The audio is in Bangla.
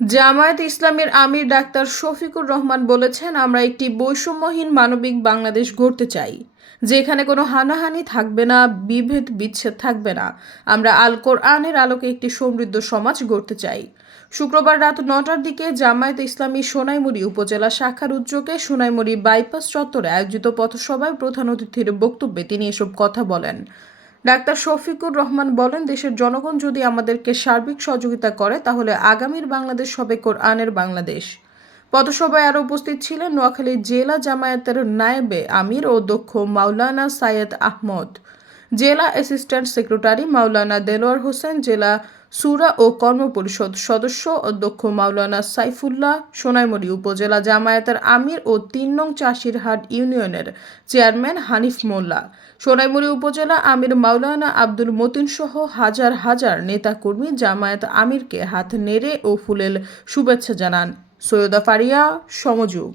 জামায়াতে ইসলামীর আমির ডাক্তার শফিকুর রহমান বলেছেন, আমরা একটি বৈষম্যহীন মানবিক বাংলাদেশ গড়তে চাই, যেখানে কোনো হানাহানি থাকবে না, বিভেদ বিচ্ছেদ থাকবে না। আমরা আল কোরআনের আলোকে একটি সমৃদ্ধ সমাজ গড়তে চাই। শুক্রবার রাত 9টার দিকে জামায়াতে ইসলামী সোনাইমুড়ি উপজেলা শাখার উদ্যোগে সোনাইমুড়ি বাইপাস চত্বরে আয়োজিত পথসভায় প্রধান অতিথির বক্তব্যে তিনি এসব কথা বলেন। ডাক্তার শফিকুর রহমান বলেন, দেশের জনগণ যদি আমাদেরকে সার্বিক সহযোগিতা করে তাহলে আগামীর বাংলাদেশ হবে কোরআনের বাংলাদেশ। পথসভায় আরও উপস্থিত ছিলেন নোয়াখালী জেলা জামায়াতের নায়েবে আমির ও অধ্যক্ষ মাওলানা সাইয়েদ আহমদ, জেলা অ্যাসিস্ট্যান্ট সেক্রেটারি মাওলানা দেলোয়ার হোসেন, জেলা সুরা ও কর্ম পরিষদ সদস্য অধ্যক্ষ মাওলানা সাইফুল্লাহ, সোনাইমুড়ি উপজেলা জামায়াতের আমির ও ৩ নং চাষিরহাট ইউনিয়নের চেয়ারম্যান হানিফ মোল্লা, সোনাইমুড়ি উপজেলা আমির মাওলানা আব্দুল মতিন সহ হাজার হাজার নেতাকর্মী জামায়াত আমিরকে হাত নেড়ে ও ফুলেল শুভেচ্ছা জানান। সৈয়দা ফারিয়া, সমযোগ।